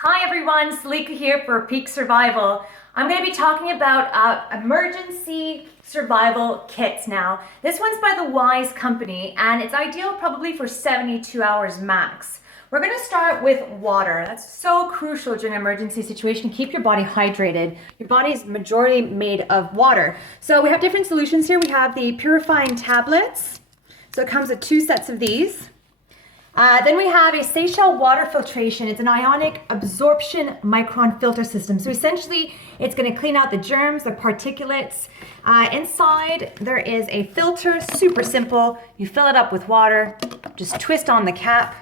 Hi everyone, Salika here for Peak Survival. I'm going to be talking about emergency survival kits now. This one's by the Wise company and it's ideal probably for 72 hours max. We're going to start with water. That's so crucial during an emergency situation. Keep your body hydrated. Your body is majority made of water. So we have different solutions here. We have the purifying tablets. So it comes with 2 sets of these. Then we have a Seychelles water filtration. It's an ionic absorption micron filter system. So essentially, it's going to clean out the germs, the particulates. Inside, there is a filter, super simple. You fill it up with water, just twist on the cap.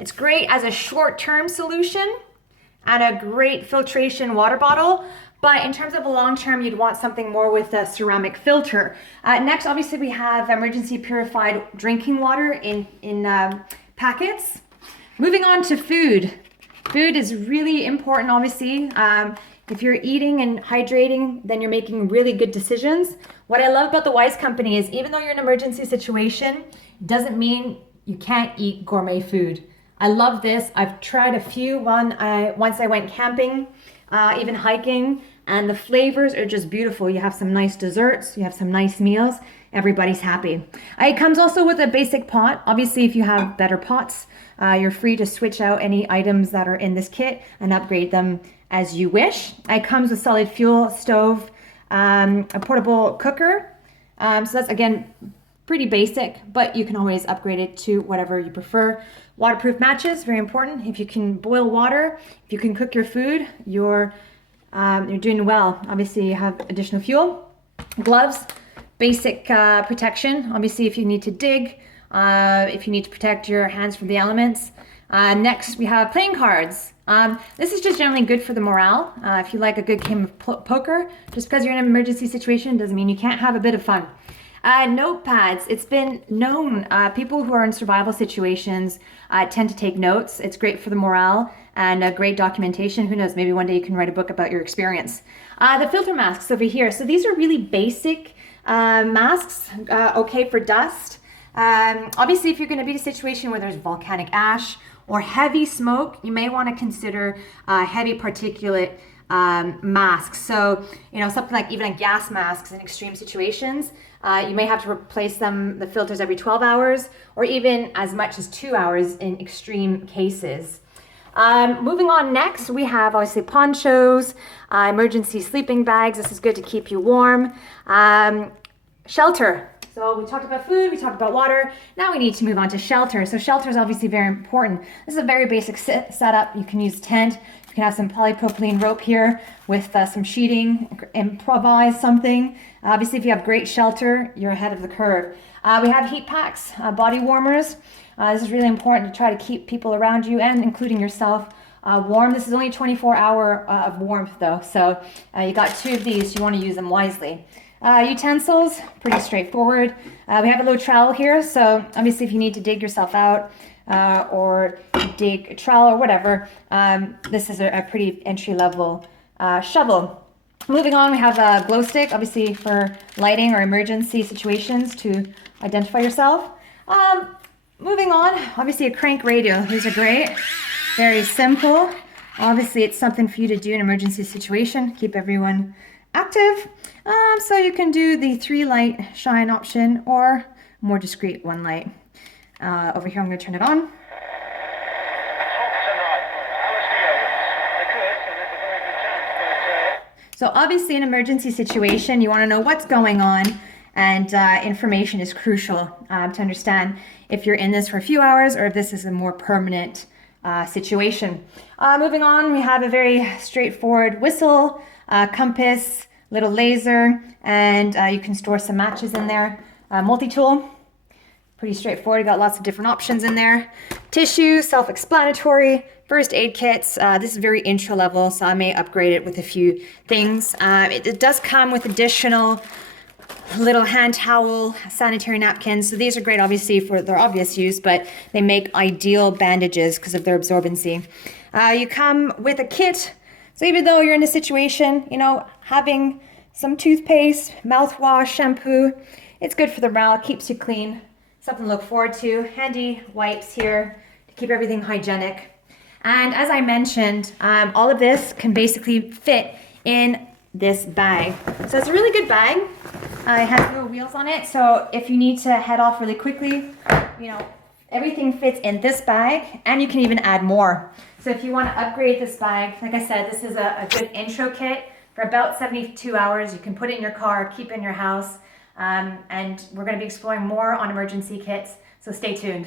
It's great as a short-term solution and a great filtration water bottle. But in terms of a long term, you'd want something more with a ceramic filter. Next, obviously, we have emergency purified drinking water in packets. Moving on to food. Food is really important, obviously. If you're eating and hydrating, then you're making really good decisions. What I love about the Wise company is even though you're in an emergency situation, it doesn't mean you can't eat gourmet food. I love this. I've tried a few once I went camping. Even hiking, and the flavors are just beautiful. You have some nice desserts, you have some nice meals, everybody's happy. It comes also with a basic pot. Obviously, if you have better pots, you're free to switch out any items that are in this kit and upgrade them as you wish. It comes with solid fuel stove, a portable cooker. So that's, again, pretty basic, but you can always upgrade it to whatever you prefer. Waterproof matches, very important. If you can boil water, if you can cook your food, you're doing well. Obviously, you have additional fuel. Gloves, basic protection. Obviously, if you need to dig, if you need to protect your hands from the elements. Next, we have playing cards. This is just generally good for the morale. If you like a good game of poker, just because you're in an emergency situation doesn't mean you can't have a bit of fun. Notepads. It's been known people who are in survival situations tend to take notes. It's great for the morale and great documentation. Who knows, maybe one day you can write a book about your experience. The filter masks over here. So these are really basic masks, okay for dust. Obviously, if you're going to be in a situation where there's volcanic ash or heavy smoke, you may want to consider heavy particulate masks. So, something like even gas masks in extreme situations, you may have to replace the filters every 12 hours or even as much as 2 hours in extreme cases. Moving on next, we have obviously ponchos, emergency sleeping bags. This is good to keep you warm. Shelter. So we talked about food, we talked about water. Now we need to move on to shelter. So shelter is obviously very important. This is a very basic setup. You can use tent. You can have some polypropylene rope here with some sheeting, improvise something. Obviously, if you have great shelter, you're ahead of the curve. We have heat packs, body warmers. This is really important to try to keep people around you and including yourself warm. This is only 24-hour of warmth though. So you got 2 of these. You want to use them wisely. Utensils, pretty straightforward. We have a little trowel here, so obviously if you need to dig yourself out or dig a trowel or whatever, this is a pretty entry-level shovel. Moving on, we have a glow stick, obviously for lighting or emergency situations to identify yourself. Moving on, obviously a crank radio. These are great, very simple. Obviously it's something for you to do in an emergency situation, keep everyone active. So you can do the 3 light shine option or more discreet 1 light. Over here, I'm going to turn it on. So obviously in an emergency situation, you want to know what's going on, and information is crucial to understand if you're in this for a few hours or if this is a more permanent situation. Moving on, we have a very straightforward whistle, compass, little laser, and you can store some matches in there. Multi-tool, pretty straightforward. You got lots of different options in there. Tissue, self-explanatory. First aid kits. This is very intro level, so I may upgrade it with a few things. It does come with additional little hand towel, sanitary napkins. So these are great, obviously, for their obvious use, but they make ideal bandages because of their absorbency. You come with a kit. So even though you're in a situation, having some toothpaste, mouthwash, shampoo, it's good for the morale, keeps you clean. Something to look forward to. Handy wipes here to keep everything hygienic. And as I mentioned, all of this can basically fit in this bag. So it's a really good bag. It has little wheels on it, so if you need to head off really quickly, everything fits in this bag, and you can even add more. So if you want to upgrade this bag, like I said, this is a good intro kit for about 72 hours. You can put it in your car, keep it in your house, and we're going to be exploring more on emergency kits, so stay tuned.